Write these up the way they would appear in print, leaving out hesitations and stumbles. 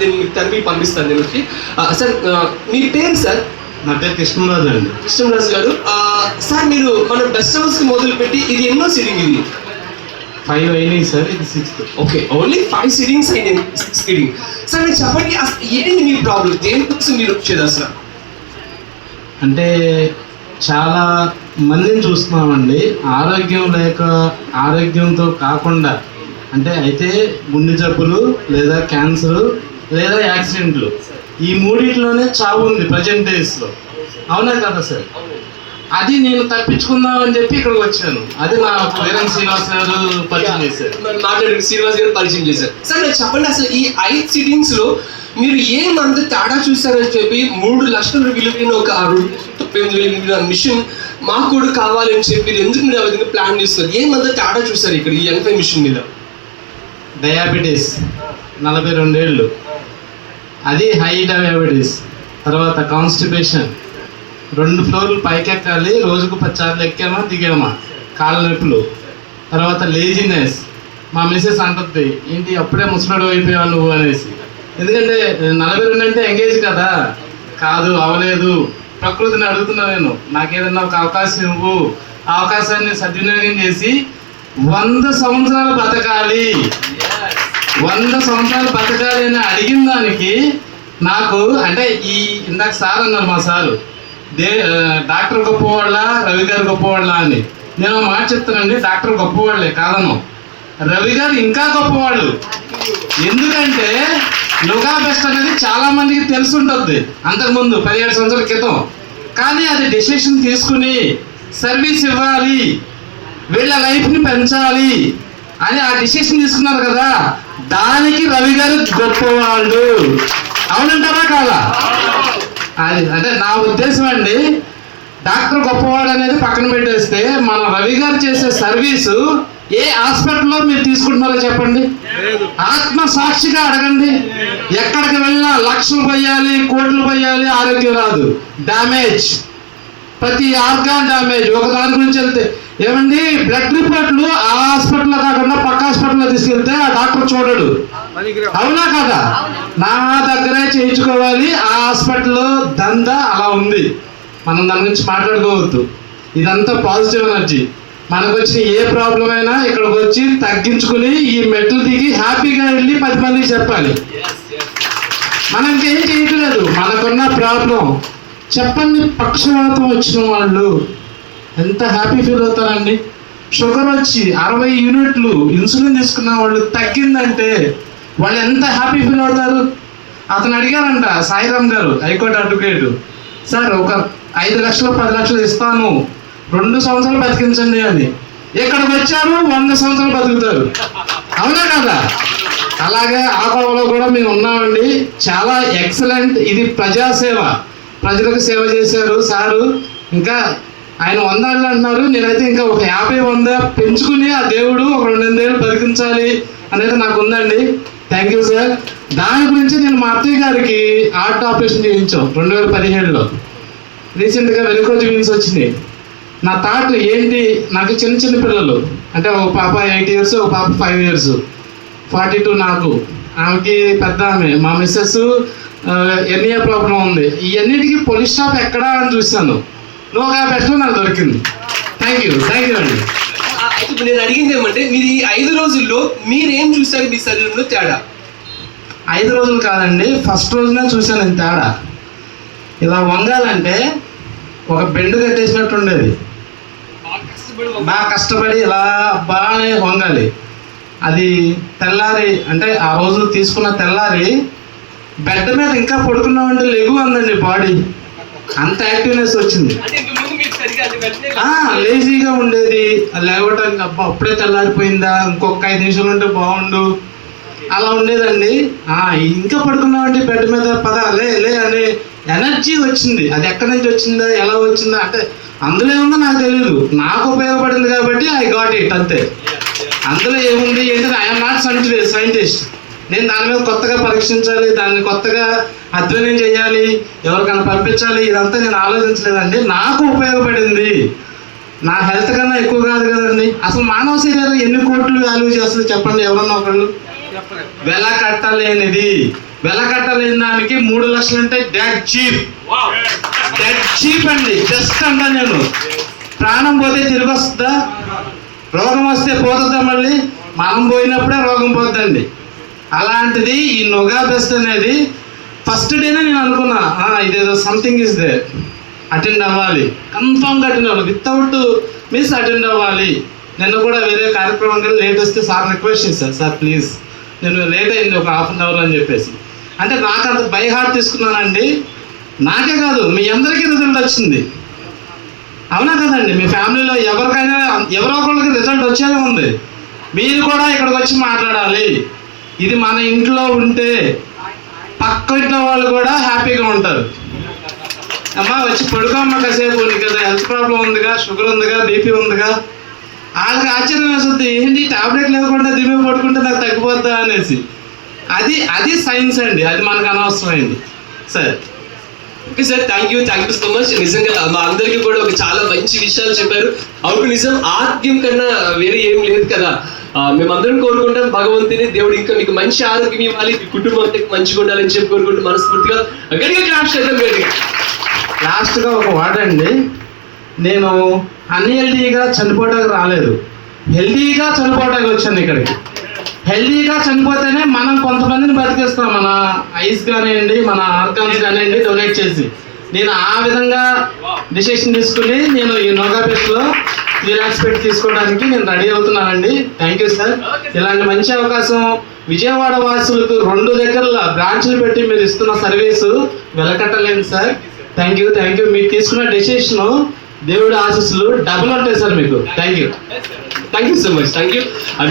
నేను మీకు తరిమి పంపిస్తాను నేను వచ్చి. సార్ మీ పేరు సార్? నా పేరు కృష్ణరాజు అండి. కృష్ణరాజు గారు, సార్ మీరు మన బెస్ట్ హౌస్కి మొదలుపెట్టి ఇది ఎన్నో సిట్టింగ్? ఇది 5 అయినాయి సార్, ఇది 6th. ఓకే, ఓన్లీ 5 సిట్టింగ్స్ అయినాయి. 6 సిట్టింగ్. సార్ మీరు చెప్పండి, అసలు ఏంటి మీ ప్రాబ్లం? దేనికోసం మీరు వచ్చేది అసలు? అంటే చాలా మందిని చూస్తున్నామండి, ఆరోగ్యం లేక, ఆరోగ్యంతో కాకుండా అంటే అయితే గుండె జబ్బులు లేదా క్యాన్సరు లేదా యాక్సిడెంట్లు, ఈ మూడిట్లోనే చావు ఉంది ప్రజెంట్ డేస్లో. అవునా కదా సార్? అది నేను తప్పించుకుందామని చెప్పి ఇక్కడికి వచ్చాను. అది నా వీరం శ్రీనివాస్ గారు పరిచయం చేశారు. మాట్లాడారు, శ్రీనివాస్ గారు పరిచయం చేశారు. సార్ మీరు చెప్పండి, అసలు ఈ 5 సిట్టింగ్స్లో మీరు ఏమంత తేడా చూసారని చెప్పి 3 లక్షల విలువైన ఒక 9,000 మిషన్ మాకు కూడా కావాలని చెప్పి ఎందుకు మీరు విధంగా ప్లాన్ చేస్తారు? ఏమంత తేడా చూసారు ఇక్కడ ఈ ఎన్ఫై మిషన్ మీద? డయాబెటీస్ 42 ఏళ్ళు, అది హై డయాబెటీస్. తర్వాత కాన్స్టిపేషన్, 2 ఫ్లోర్లు పైకెక్కాలి, రోజుకు 10 సార్లు ఎక్కామా దిగామా, కాళ్ళ నొప్పులు. తర్వాత లేజినెస్. మా మిస్సెస్ అంటుంది, ఏంటి అప్పుడే ముసలాడు అయిపోయావు నువ్వు అనేసి. ఎందుకంటే 42 అంటే ఎంగేజ్ కదా. కాదు, అవలేదు, ప్రకృతిని అడుగుతున్నా నేను, నాకేదన్నా ఒక అవకాశం ఇవ్వు, ఆ అవకాశాన్ని సద్వినియోగం చేసి 100 సంవత్సరాలు బతకాలి, 100 సంవత్సరాలు బతకాలి అని అడిగిన దానికి నాకు అంటే ఈ ఇందాక సార్ అన్నారు మా సారు, డాక్టర్ గొప్పవాళ్ళ రవి గారు గొప్పవాళ్ళ అని. నేను మాట చెప్తానండి, డాక్టర్ గొప్పవాళ్ళే కాదను, రవి గారు ఇంకా గొప్పవాళ్ళు. ఎందుకంటే యోగా బెస్ట్ అనేది చాలా మందికి తెలుసుంటుంది అంతకుముందు 17 సంవత్సరాల క్రితం. కానీ అది డెసిషన్ తీసుకుని సర్వీస్ ఇవ్వాలి, వీళ్ళ లైఫ్ని పెంచాలి అని ఆ డెసిషన్ తీసుకున్నారు కదా, దానికి రవి గారు గొప్పవాళ్ళు. అవునంటారా కాదా? అది అంటే నా ఉద్దేశం అండి. డాక్టర్ గొప్పవాడు అనేది పక్కన పెట్టేస్తే మన రవి గారు చేసే సర్వీసు ఏ హాస్పిటల్లో మీరు తీసుకుంటున్నారో చెప్పండి, ఆత్మ సాక్షిగా అడగండి. ఎక్కడికి వెళ్ళినా లక్షలు పోయాలి, కోట్లు పోయాలి, ఆరోగ్యం రాదు. డ్యామేజ్, ప్రతి ఆర్గాన్ డ్యామేజ్. ఒక దాని గురించి వెళ్తే ఏమండి, బ్లడ్ రిపోర్ట్లు ఆ హాస్పిటల్లో కాకుండా పక్క హాస్పిటల్లో తీసుకెళ్తే ఆ డాక్టర్ చూడడు. అవునా కదా? నా దగ్గరే చేయించుకోవాలి, ఆ హాస్పిటల్లో దందా అలా ఉంది. మనం దాని గురించి మాట్లాడుకోవద్దు. ఇదంతా పాజిటివ్ ఎనర్జీ. మనకు వచ్చిన ఏ ప్రాబ్లం అయినా ఇక్కడికి వచ్చి తగ్గించుకుని ఈ మెట్లు దిగి హ్యాపీగా వెళ్ళి 10 మందికి చెప్పాలి. మనం ఇంకేం చేయట్లేదు, మనకున్న ప్రాబ్లం చెప్పండి. పక్షవాతం వచ్చిన వాళ్ళు ఎంత హ్యాపీ ఫీల్ అవుతారండి. షుగర్ వచ్చి 60 యూనిట్లు ఇన్సులిన్ తీసుకున్న వాళ్ళు తగ్గిందంటే వాళ్ళు ఎంత హ్యాపీ ఫీల్ అవుతారు. అతను అడిగారంట, సాయిరామ్ గారు, హైకోర్టు అడ్వకేటు, సార్ ఒక 5 లక్షలు 10 లక్షలు ఇస్తాను, 2 సంవత్సరాలు బతికించండి అని. ఇక్కడికి వచ్చారు, 100 సంవత్సరాలు బతుకుతారు. అవునా కదా? అలాగే ఆ కోవలో కూడా మేము ఉన్నామండి. చాలా ఎక్సలెంట్. ఇది ప్రజాసేవ, ప్రజలకు సేవ చేశారు సారు. ఇంకా ఆయన 100 ఏళ్ళు అంటున్నారు, నేనైతే ఇంకా ఒక 50-100 పెంచుకుని ఆ దేవుడు ఒక 2 ఏళ్ళు బతికించాలి అనేది నాకు ఉందండి. Thank you sir. దాని గురించి నేను మా అత్తయ్య గారికి హార్ట్ ఆపరేషన్ చేయించాం 2017లో. రీసెంట్గా వెలుకోజ్ వీన్స్ వచ్చినాయి. నా థాట్ ఏంటి, నాకు చిన్న చిన్న పిల్లలు, అంటే ఒక పాప 8 ఇయర్స్, ఒక పాప 5 ఇయర్స్, 42 నాకు, ఆమెకి పెద్ద ఆమె, మా మిస్సెస్ ఎన్ఏ ప్రాబ్లం ఉంది. ఇవన్నిటికీ పోలీస్ స్టాప్ ఎక్కడా అని చూశాను, లోగా బెస్ట్లో నాకు దొరికింది. థ్యాంక్ యూ అండి. ఇప్పుడు నేను అడిగింది ఏమంటే, మీరు ఈ 5 రోజుల్లో మీరేం చూసారు మీ శరీరంలో తేడా? 5 రోజులు కాదండి, ఫస్ట్ రోజునే చూశాను నేను తేడా. ఇలా వంగాలంటే ఒక బెండు కట్టేసినట్టు ఉండేది. బాగా కష్టపడి ఇలా బాగానే వంగాలి. అది తెల్లారి అంటే ఆ రోజు తీసుకున్న తెల్లారి బెడ్ మీద ఇంకా పడుకున్నామంటే లెగు అందండి బాడీ, అంత యాక్టివ్నెస్ వచ్చింది. లేజీగా ఉండేది, లేవటానికి అబ్బా అప్పుడే తెల్లారిపోయిందా, ఇంకొక 5 నిమిషాలు ఉంటే బాగుండు, అలా ఉండేదండి. ఇంకా పడుకున్నామండి బెడ్ మీద, పద లే అనే ఎనర్జీ వచ్చింది. అది ఎక్కడి నుంచి వచ్చిందా, ఎలా వచ్చిందా అంటే అందులో ఏముందో నాకు తెలియదు, నాకు ఉపయోగపడింది కాబట్టి ఐ గాట్ ఇట్ అంతే. అందులో ఏముంది ఏంటంటే ఐఎమ్ నాట్ సైంటిస్ట్. నేను దాని మీద కొత్తగా పరీక్షించాలి, దాన్ని కొత్తగా అధ్యయనం చేయాలి, ఎవరికైనా పంపించాలి, ఇదంతా నేను ఆలోచించలేదండి. నాకు ఉపయోగపడింది. నా హెల్త్ కన్నా ఎక్కువ కాదు కదండి. అసలు మానవ శరీరం ఎన్ని కోట్లు వాల్యూ చేస్తుంది చెప్పండి ఎవరన్నా ఒకళ్ళు? వెల కట్టలేనిది. వెలకట్టలేని దానికి 3 లక్షలు అంటే డెడ్ చీప్ అండి. జస్ట్ అంటా నేను, ప్రాణం పోతే తిరిగి వస్తుందా? రోగం వస్తే పోతుందా? మళ్ళీ మనం పోయినప్పుడే రోగం పోతుందండి. అలాంటిది ఈ నొగా బెస్ట్ అనేది ఫస్ట్ డేనే నేను అనుకున్నా, ఇదేదో సంథింగ్ ఇస్ దే, అటెండ్ అవ్వాలి, కన్ఫామ్గా అటెండ్ అవ్వాలి, వితౌట్ మిస్ అటెండ్ అవ్వాలి. నిన్న కూడా వేరే కార్యక్రమంగా లేట్ వస్తే సార్ రిక్వెస్ట్ చేశాను, సార్ ప్లీజ్ నేను లేట్ అయింది ఒక హాఫ్ అన్ అవర్ అని చెప్పేసి. అంటే నాకు అంత బై హార్ట్ తీసుకున్నానండి. నాకే కాదు, మీ అందరికీ రిజల్ట్ వచ్చింది, అవునా కదండి? మీ ఫ్యామిలీలో ఎవరికైనా ఎవరో ఒకరికి రిజల్ట్ వచ్చేదే ఉంది. మీరు కూడా ఇక్కడికి వచ్చి మాట్లాడాలి. ఇది మన ఇంట్లో ఉంటే పక్క ఇంట్లో వాళ్ళు కూడా హ్యాపీగా ఉంటారు. అమ్మా వచ్చి పడుకోమ్మ కాసేపు, నీకు హెల్త్ ప్రాబ్లం ఉందిగా, షుగర్ ఉందిగా, బీపీ ఉందిగా. వాళ్ళకి ఆశ్చర్యం వేస్తుంది, ఏంటి టాబ్లెట్ లేకుండా దిమ్మె పడుకుంటే నాకు తగ్గిపోద్దా అనేసి. అది సైన్స్ అండి, అది మనకు అనవసరమైంది. సరే, okay sir, thank you so much. నిజంగా మా అందరికీ కూడా ఒక చాలా మంచి విషయాలు చెప్పారు. అవును, నిజం, ఆరోగ్యం కన్నా వేరే ఏం లేదు కదా. మేమందరం కోరుకుంటాం భగవంతుని దేవుడు ఇంకా మీకు మంచి ఆరోగ్యం ఇవ్వాలి, మీ కుటుంబం అంతా మంచిగా ఉండాలని చెప్పి కోరుకుంటూ మనస్ఫూర్తిగా గట్టిగా క్లాప్స్ చేద్దాం. గట్టిగా లాస్ట్గా ఒక వార్డ్ అండి, నేను అన్హెల్దీగా చనిపోవడానికి రాలేదు, హెల్దీగా చనిపోవడానికి వచ్చాను ఇక్కడికి. హెల్దీగా చనిపోతేనే మనం కొంతమందిని బతికేస్తాం, మన ఐస్ కానివ్వండి, మన ఆర్గాన్స్ కానివ్వండి డొనేట్ చేసి. నేను ఆ విధంగా డిసిషన్ తీసుకుని నేను ఈ నోగా బెస్ట్లో 3 lakhs పెట్టి తీసుకోవడానికి నేను రెడీ అవుతున్నానండి. Thank you sir. ఇలాంటి మంచి అవకాశం విజయవాడ వాసులకు 2 దగ్గరల బ్రాంచ్లు పెట్టి మీరు ఇస్తున్న సర్వీసు వెలకట్టలేదు సార్. Thank you. మీరు తీసుకున్న డెసిషను దేవుడి ఆశీస్సులు డబుల్ ఉంటాయి సార్ మీకు. Thank you so much. Thank you.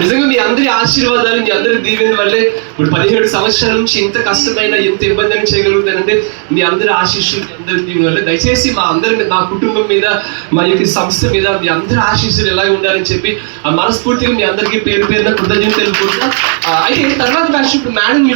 నిజంగా మీ అందరి ఆశీర్వాదాలు, మీ అందరి దీవెన వల్లే ఇప్పుడు 17 సంవత్సరాల నుంచి ఇంత కష్టమైన, ఎంత ఇబ్బంది అని చేయగలుగుతానంటే మీ అందరి ఆశీస్సులు, మీ అందరి దీవెన వల్ల. దయచేసి మా కుటుంబం మీద, మా యొక్క సంస్థ మీద మీ అందరి ఆశీస్సులు ఎలాగ ఉండాలని చెప్పి మనస్ఫూర్తిగా మీ అందరికీ పేరు పేరున కృతజ్ఞతలు తెలుపుకుంటా. అయితే తర్వాత మేడం